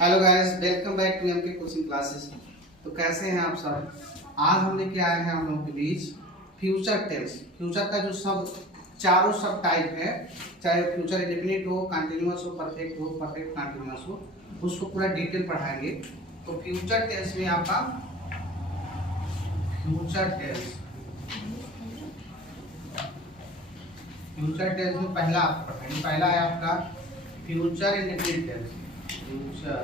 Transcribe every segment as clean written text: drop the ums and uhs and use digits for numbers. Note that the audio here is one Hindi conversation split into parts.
Hello guys, welcome back to MK coaching classes. तो कैसे हैं आप सब। आज हम लेके आए हैं हम लोगों के बीच फ्यूचर टेंस। फ्यूचर का जो सब चारों सब टाइप है, चाहे फ्यूचर इंडेफिनिट हो, कंटिन्यूअस हो, परफेक्ट हो, परफेक्ट कंटिन्यूअस हो, उसको पूरा डिटेल पढ़ाएंगे। तो फ्यूचर टेंस में आपका फ्यूचर टेंस में पहला आप पढ़ेंगे। पहला है आपका future indefinite tense. Future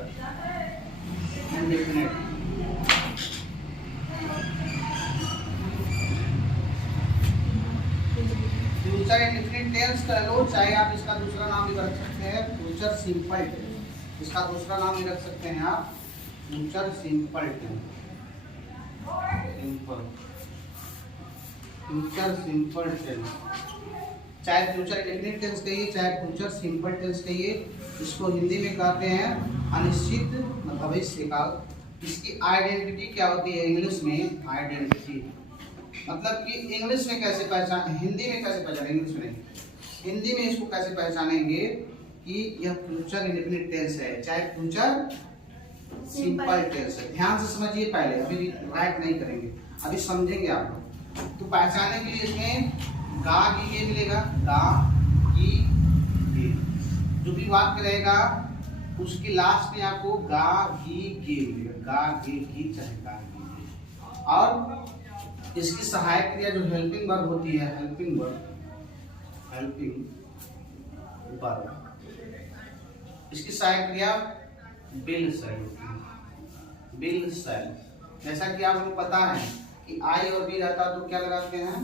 indefinite tense कह लो, चाहे आप इसका दूसरा नाम भी रख सकते हैं फ्यूचर सिंपल टेंस। इसका दूसरा नाम भी रख सकते हैं आप future simple tense. Future simple tense, चाहे फ्यूचर इंडेफिनिट टेंस कहिए, चाहे फ्यूचर सिंपल टेंस कहिए। इसको हिंदी में कहते हैं अनिश्चित भविष्य काल। इसकी आइडेंटिटी क्या होती है इंग्लिश में? आइडेंटिटी मतलब कि इंग्लिश में कैसे पहचान, हिंदी में कैसे पहचान, इंग्लिश में हिंदी में इसको कैसे पहचानेंगे कि यह फ्यूचर इंडेफिनिट टेंस है, चाहे फ्यूचर सिंपल टेंस है। ध्यान से समझिए पहले, अभी राइट नहीं करेंगे, अभी समझेंगे आप लोग। तो पहचानने के लिए इसमें गा गी ये मिलेगा, गा गी ये। जो भी वाक्य रहेगा उसकी लास्ट में आपको गा गी गे मिलेगा, गा गे गी चाहे गा गी। और इसकी सहायक क्रिया जो हेल्पिंग वर्ब होती है, हेल्पिंग वर्ब, इसकी सहायक क्रिया बिल सेल होती है, बिल सेल। जैसा कि आपको पता है कि आई और बी रहता तो क्या लगाते हैं?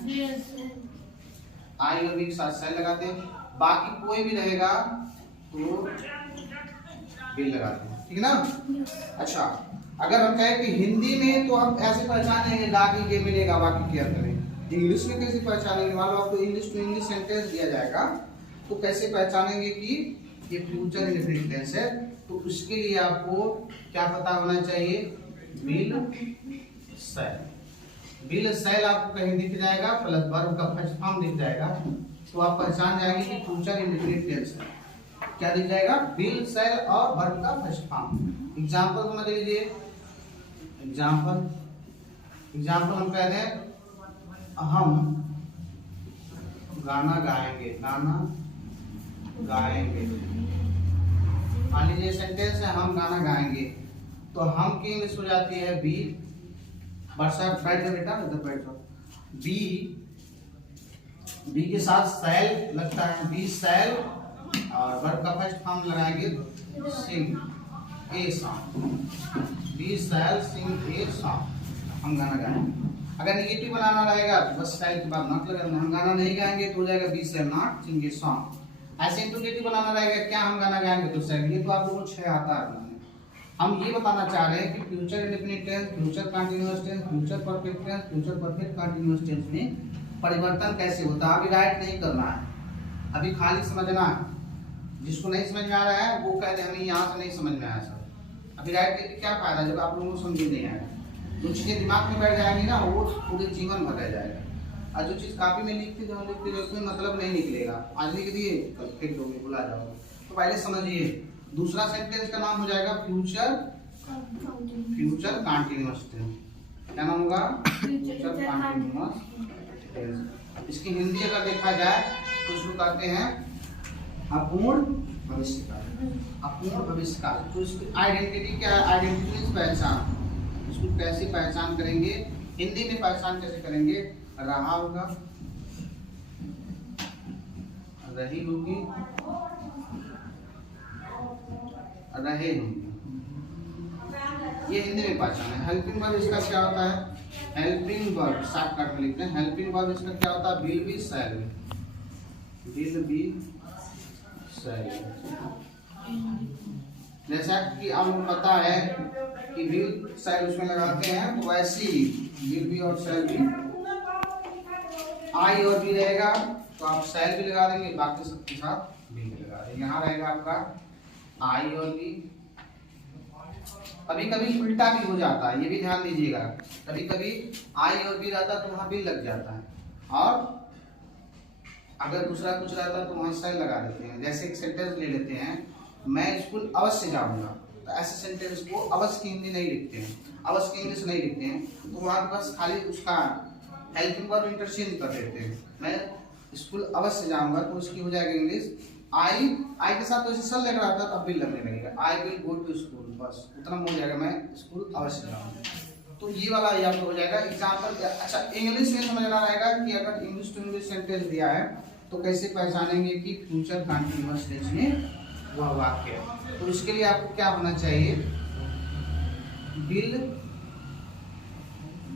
आई और बी के साथ सेल लगाते हैं। बाकी कोई भी रहेगा तो बिल लगाते हैं, ठीक ना? अच्छा, अगर हम कहें कि हिंदी में तो हम ऐसे पहचानेंगे गा की गे मिलेगा, बाकी क्या करें। इंग्लिश में कैसे पहचानेंगे? मान लो आपको इंग्लिश टू इंग्लिश सेंटेंस दिया जाएगा तो कैसे पहचानेंगे कि ये फ्यूचर इंडेफिनिट टेंस है? तो उसके लिए आपको क्या पता होना चाहिए? Bill cell. बिल सेल आपको कहीं दिख जाएगा, प्लस वर्ब का फर्स्ट फॉर्म दिख जाएगा, तो आप पहचान जाएंगे कि फ्यूचर इंडेफिनिट टेंस है। क्या दिख जाएगा? बिल सेल और वर्ब का फर्स्ट फॉर्म। एग्जांपल समझ लीजिए। एग्जांपल हम कहते हैं हम गाना गाएंगे, गाना गाएंगे। मान लीजिए सेंटेंस है हम गाना गाएंगे, तो हम की इंग्लिश हो जाती है बी। वर्षा बैठ जा बेटा, इधर बैठ जाओ। बी के साथ सेल लगता है, बी सेल, और वर्ब का फर्स्ट फॉर्म लगाएंगे sing a song. Be shall sing a song, हम गाना गाएंगे। अगर नेगेटिव बनाना रहेगा तो बस सेल के बाद नॉट लगा देना, हम गाना नहीं गाएंगे तो हो जाएगा we shall not sing a song. ऐसे इंटरोगेटिव बनाना रहेगा क्या हम गाना गाएंगे तो सेल। ये तो आप लोगों को 6 आता है बनाने। हम ये बताना चाह रहे हैं कि future indefinite tense, future continuous tense, future perfect tense, future perfect continuous tense में परिवर्तन कैसे होता है। अभी राइट नहीं करना है, अभी खाली समझना है। जिसको नहीं समझ में आ रहा है वो कहते हैं हमें यहाँ से नहीं समझ में आया सर। अभी राइट करके क्या फायदा जब आप लोगों को समझ नहीं आएगा। जो चीजें दिमाग में बैठ जाएंगी ना वो पूरे जीवन भर रह जाएगा, और जो चीज कॉपी में लिखते जाओ उसमें मतलब नहीं निकलेगा। आज लिख दिए कल फेंक दोगे, भुला जाओगे। तो पहले समझिए। दूसरा सेंटेंस का नाम हो जाएगा फ्यूचर कंटीन्यूअस टेंस। क्या नाम होगा? Future continuous tense. इसकी हिंदी अगर देखा जाए तो उसको कहते हैं अपूर्ण भविष्यकाल। अपूर्ण भविष्यकाल। तो इसकी आइडेंटिटी क्या है? आइडेंटिटी मींस पहचान। इसको कैसे पहचान करेंगे? हिंदी में पहचान कैसे करेंगे? रहा होगा, रही होगी, रहे होंगे, ये हिंदी में पहचान है। हेल्पिंग वर्ब इसका क्या होता है? हेल्पिंग वर्ब शॉर्टकट में लिखते हैं। हेल्पिंग वर्ब इसका क्या होता है? Will be shall be, will be shall. जैसा कि आपको पता है कि विल शैल उसमें लगाते हैं, तो वैसे ही विल बी और शैल बी। आई और बी रहेगा तो आप शैल भी लगा देंगे, बाकी सबके साथ विल भी लगा देंगे। यहाँ रहेगा आपका आई और बी। कभी कभी उल्टा भी हो जाता है, ये भी ध्यान दीजिएगा। कभी कभी आई और बी रहता तो वहां बिल लग जाता है, और अगर दूसरा कुछ रहता तो वहां सेल लगा देते हैं। जैसे एक सेंटेंस ले लेते हैं, मैं स्कूल अवश्य जाऊंगा, तो ऐसे सेंटेंस को अवश्य की हिंदी नहीं लिखते हैं, अवश्य की इंग्लिश नहीं लिखते हैं, तो वहाँ बस खाली उसका हेल्पिंग वर्ब इंटरचेंज कर देते हैं। मैं स्कूल अवश्य जाऊंगा तो उसकी हो जाएगी इंग्लिश आई के साथ तो सल लग रहा था तब भी लगने लगेगा, I will go to school, बस उतना हो जाएगा, मैं स्कूल अवश्य जाऊंगा। तो ये वाला ये आपको हो जाएगा एग्जाम्पल। अच्छा, इंग्लिश में समझना रहेगा कि अगर इंग्लिश टू इंग्लिश सेंटेंस दिया है तो कैसे पहचानेंगे कि फ्यूचर कंटीन्यूअस टेंस में वह वाक्य है। तो इसके लिए आपको क्या होना चाहिए,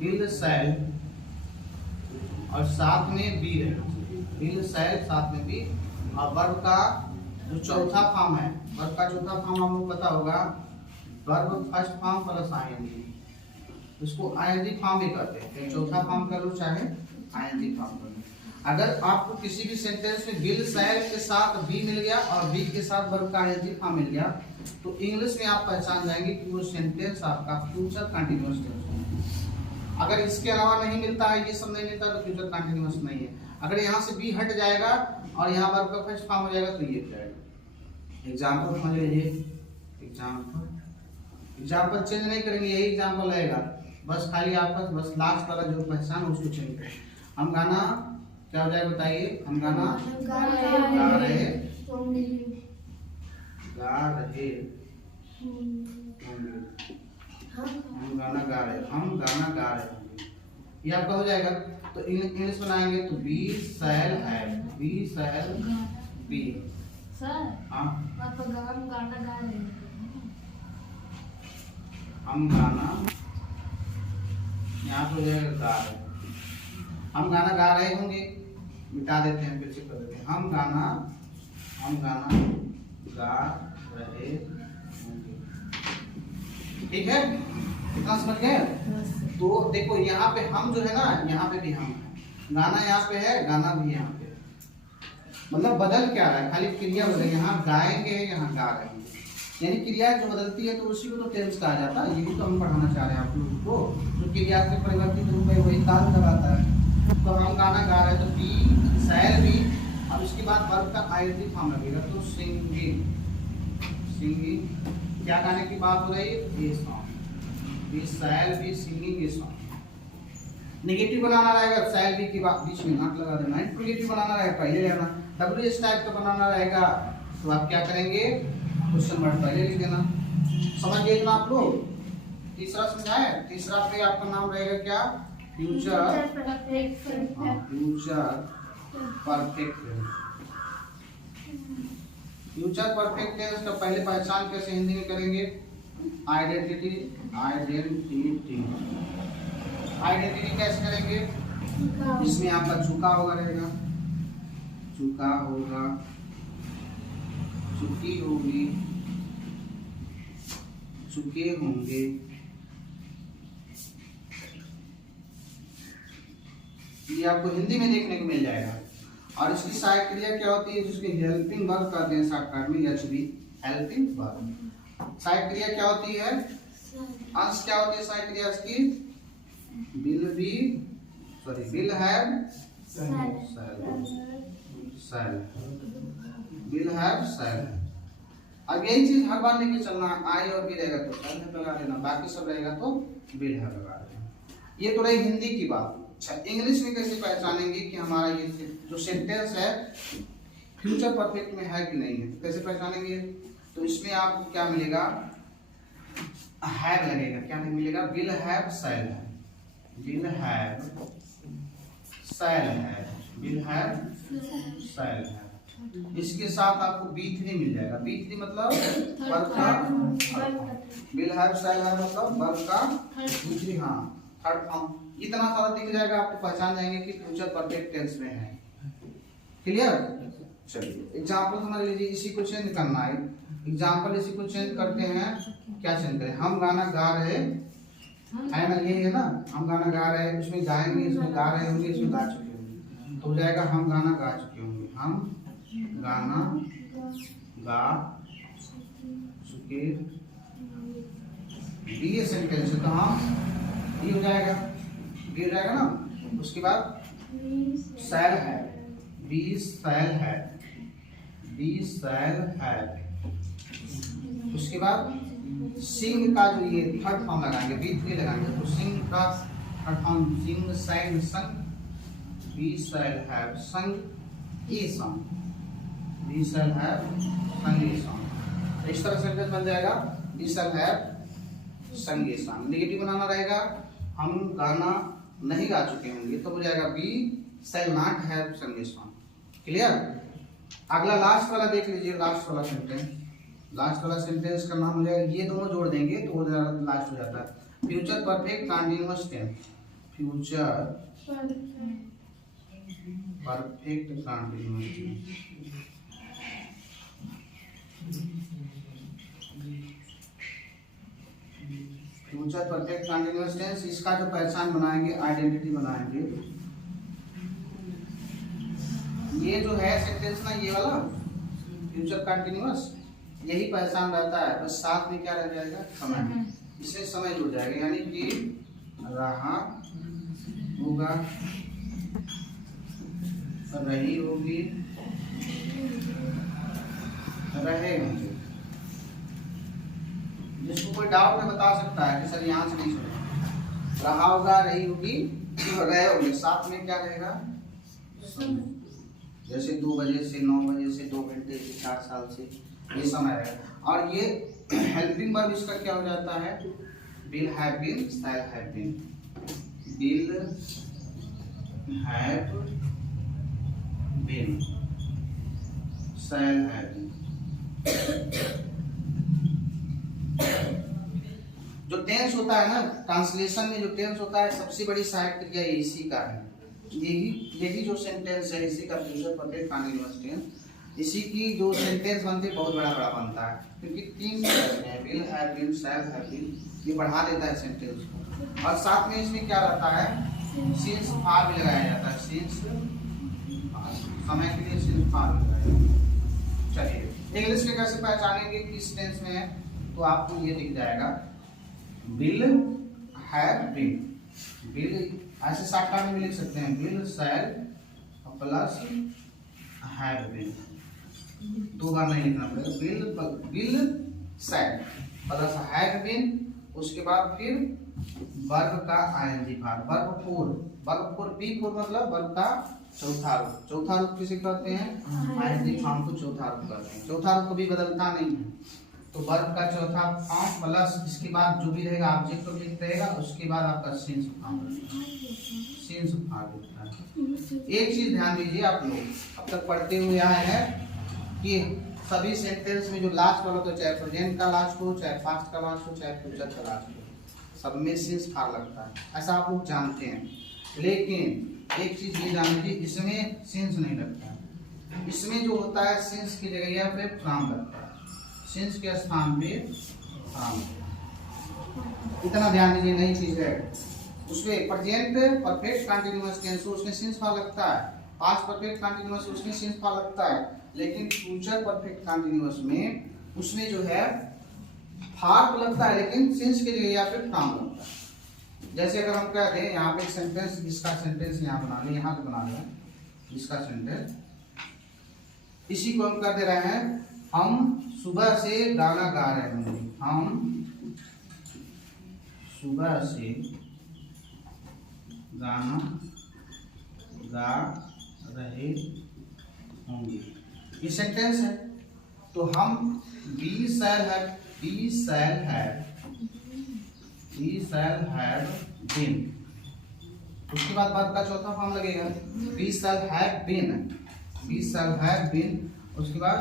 विल शैल और साथ में बी रहना चाहिए, विल शैल साथ में बी। और वर्ब का जो चौथा फॉर्म है, वर्ब का चौथा फॉर्म आपको पता होगा, verb first form plus ING, उसको आईएनजी फॉर्म भी कहते हैं। चौथा फॉर्म कर लो चाहे आईएनजी फॉर्म कर लो। अगर आपको किसी भी सेंटेंस में विल शैल के साथ बी मिल गया और बी के साथ वर्ब का आईएनजी फॉर्म मिल गया तो इंग्लिश में आप पहचान जाएंगे कि वो सेंटेंस आपका फ्यूचर कंटीन्यूअस टेंस है। अगर इसके अलावा नहीं मिलता है, ये सब नहीं मिलता तो फ्यूचर कंटीन्यूअस नहीं है। अगर यहाँ से बी हट जाएगा और यहाँ वर्ब का फर्स्ट फॉर्म हो जाएगा तो ये हो जाएगा। एग्जाम्पल समझ लीजिए, एग्जाम्पल चेंज नहीं करेंगे, यही एग्जाम्पल रहेगा, बस खाली आपका बस लास्ट वाला जो पहचान उसको चेंज करें। हम गाना क्या हो जाएगा बताइए, हम गाना गा रहे हम गाना गा रहे होंगे, ये आपका हो जाएगा। तो इंग्लिश बनाएंगे तो we shall have, we shall be. Sir हाँ, आप गाना गा रहे हैं, हम गाना यहाँ पे हो जाएगा गा रहे, हम गाना गा रहे होंगे, मिटा देते हैं, फिर से कर देते हैं, हम गाना गा रहे होंगे। ठीक है, इतना समझ गए। तो देखो यहाँ पे हम जो है ना, यहाँ पे भी हम है, गाना यहाँ पे है, गाना भी यहाँ पे है, मतलब बदल क्या रहा है, खाली क्रिया बदल, यहाँ गाएंगे यहाँ गा रहे हैं, यानी क्रिया जो बदलती है तो उसी को तो टेंस कहा जाता है। यही तो हम पढ़ाना चाह रहे हैं आप लोगों को, जो क्रिया के परिवर्तित रूप में वही काल कराता है। तो हम गाना गा रहे हैं तो बी शैल बी, अब उसके बाद वर्ब का आईएनजी फॉर्म लगेगा तो सिंगिंग, क्या गाने की बात हो रही है, ये song, we shall be singing ये सॉन्ग। नेगेटिव बनाना रहेगा, शैल बी की बात बीच में नॉट लगा देना, इंट्रोगेटिव बनाना रहेगा पहले लेना, डब्ल्यू एस टाइप का बनाना रहेगा तो आप क्या करेंगे, क्वेश्चन मार्क पहले लिख देना। समझ गए ना आप लोग। तीसरा समझाए, तीसरा पे आपका नाम रहेगा क्या, future perfect future perfect tense का पहले पहचान कैसे हिंदी में करेंगे, आइडेंटिटी कैसे करेंगे, इसमें आपका झुका होगा रहेगा, झुका होगा, झुकी होगी, झुके होंगे, ये आपको हिंदी में देखने को मिल जाएगा। और इसकी सहायक क्रिया क्या होती है, जिसकी हेल्पिंग वर्ब कहते हैं शॉर्टकट में, एचबी हेल्पिंग वर्ब। सहायक क्रिया क्या होती है, अंश क्या होती है सहायक क्रिया इसकी, will be sorry will have will have shall. अब यही चीज हर बार लेके चलना, आई और बी रहेगा तो शैल लगा देना, बाकी सब रहेगा तो विल हैव लगा देना। ये तो रही हिंदी की बात। अच्छा, इंग्लिश में कैसे पहचानेंगे कि हमारा ये जो सेंटेंस है फ्यूचर परफेक्ट में है कि नहीं है, कैसे पहचानेंगे, तो इसमें आपको क्या मिलेगा, हैव लगेगा, क्या नहीं मिलेगा, विल हैव शैल है, विल हैव शैल है, विल हैव शैल है। इसके साथ आपको B3 मिल जाएगा, B3 मतलब वर्ब का, विल हैव शैल है मतलब वर्ब का B3, हाँ थर्ड फॉर्म। इतना सारा दिख जाएगा, आपको पहचान जाएंगे कि फ्यूचर परफेक्ट टेंस में है। क्लियर। चलिए एग्जांपल समझ लीजिए, इसी को चेंज करना है, एग्जांपल इसी को चेंज करते हैं, क्या चेंज करें, हम गाना गा रहे है ना, यही है ना, हम गाना गा रहे हैं, इसमें गाएंगे, इसमें गा रहे होंगे, इसमें गा चुके होंगे, तो हो जाएगा हम गाना गा चुके होंगे, हम गाना गा चुके, ये सेंटेंस है तो हम ये हो जाएगा, ये हो जाएगा ना। उसके बाद शैल है, बी शैल है, बी शैल है, उसके बाद सिंग का जो ये थर्ड फॉर्म लगाएंगे, B3 लगाएंगे, तो सिंग का third form sing sang sung, we shall have sung a song, we shall have sung a song। तो इस तरह सेंटेंस बन जाएगा we shall have sung a song। Negative बनाना रहेगा हम गाना नहीं गा चुके होंगे, तो हो जाएगा we shall not have sung a song। Clear? अगला लास्ट वाला देख लीजिए, लास्ट वाला सेंटेंस। लास्ट वाला सेंटेंस का नाम हो जाएगा, ये दोनों जोड़ देंगे तो वो लास्ट हो जाता है future perfect continuous tense. Future perfect continuous tense. Future perfect continuous tense, इसका जो पहचान बनाएंगे, आइडेंटिटी बनाएंगे, ये जो है सेंटेंस ना, ये वाला फ्यूचर कंटीन्यूअस, यही पहचान रहता है, बस साथ में क्या रह जाएगा, समय। इससे समय जुड़ जाएगा, यानी कि रहा होगा, रही होगी, रहे होंगे। जिसको कोई डाउट है बता सकता है कि सर यहाँ से नहीं सुना। रहा होगा, रही होगी, रहे होंगे, साथ में क्या रहेगा, जैसे 2 बजे से 9 बजे से 2 घंटे से 4 साल से, ये समय है। और ये हेल्पिंग वर्ब इसका क्या हो जाता है, will have been, shall have been, will have been, shall have been। जो टेंस होता है ना, ट्रांसलेशन में जो टेंस होता है, सबसे बड़ी सहायक क्रिया इसी का है। यही जो सेंटेंस है, इसी का फ्यूचर परफेक्ट कंटीन्यूअस टेंस, इसी की जो सेंटेंस बनते बहुत बड़ा बनता है, क्योंकि 3 हैं, will have been, shall have been, ये बढ़ा देता है सेंटेंस को। और साथ में इसमें क्या रहता है, सिंस फार भी लगाया जाता है, सिंस समय के लिए सिंस फार भी लगाया जाता है। चलिए इंग्लिश में कैसे पहचानेंगे किस टेंस में है, तो आपको ये दिख जाएगा, विल हैव बीन, विल ऐसे शॉर्टकट में लिख सकते हैं, will shall plus have been, 2 बार नहीं लिखना पड़ेगा, will shall plus have been, उसके बाद फिर वर्ब का ING form, verb four P4 मतलब वर्ब का चौथा रूप। चौथा रूप किसे कहते हैं, आईएनजी फॉर्म को चौथा रूप कहते हैं। चौथा रूप कभी बदलता नहीं है, तो वर्ब का चौथा फॉर्म प्लस इसके बाद जो भी रहेगा ऑब्जेक्ट ऑब्जेक्ट रहेगा, उसके बाद आपका सिंस फॉर्म, सिंस फॉर्म होता है। एक चीज ध्यान दीजिए, आप लोग अब तक पढ़ते हुए आए हैं कि सभी सेंटेंस में जो लास्ट वाला, तो चाहे प्रेजेंट का लास्ट हो, चाहे पास्ट का लास्ट हो, चाहे फ्यूचर का लास्ट हो, सब में सिंस फॉर्म लगता है, ऐसा आप लोग जानते हैं। लेकिन एक चीज ये जान लीजिए, इसमें सिंस नहीं लगता है। इसमें जो होता है सिंस की जगह यहाँ पे फ्रॉम लगता है, सिंस के स्थान पे फ्रॉम। इतना ध्यान दीजिए, नई चीज है। उसमें प्रेजेंट परफेक्ट कंटीन्यूअस टेंस उसमें सिंस फॉर्म लगता है, पास्ट परफेक्ट कंटीन्यूअस उसमें सिंस फॉर्म लगता है, लेकिन फ्यूचर परफेक्ट कंटीन्यूअस में उसमें जो है फॉर्म लगता है, लेकिन सिंस के जगह यहाँ पे फ्रॉम लगता है। जैसे अगर हम कह दें यहाँ पे एक सेंटेंस, इसका सेंटेंस यहाँ बना लें, यहाँ पे बना लें इसका सेंटेंस, इसी को हम कर दे रहे हैं, हम सुबह से गाना गा रहे होंगे, हम सुबह से गाना गा रहे होंगे, ये सेंटेंस है। तो हम we shall have been, उसके बाद वर्ब का चौथा फॉर्म लगेगा, we shall have been, उसके बाद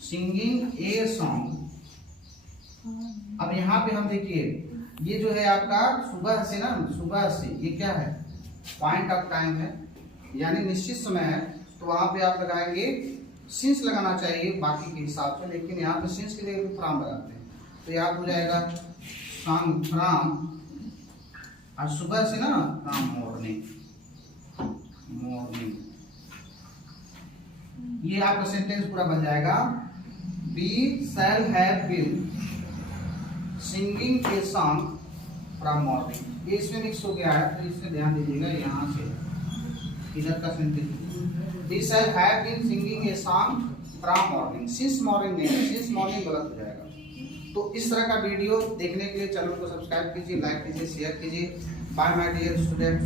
singing a song। अब यहाँ पे हम देखिए, ये जो है आपका सुबह से ना, सुबह से ये क्या है, पॉइंट ऑफ टाइम है, यानी निश्चित समय है, तो वहां पे आप लगाएंगे, सिंस लगाना चाहिए बाकी के हिसाब से, लेकिन यहाँ पे सिंस के लिए फ्रॉम लगाते हैं, तो याद हो जाएगा सॉन्ग फ्रॉम, और सुबह से ना फ्रॉम मॉर्निंग, ये आपका सेंटेंस पूरा बन जाएगा, we shall have been singing a song from morning। ये इसमें मिक्स हो गया है, तो इससे ध्यान दीजिएगा, यहाँ से इधर का sentence, we shall have been singing a song from morning, since morning नहीं, सिंस मॉर्निंग गलत हो जाएगा। तो इस तरह का वीडियो देखने के लिए चैनल को सब्सक्राइब कीजिए, लाइक कीजिए, शेयर कीजिए। Bye my dear students.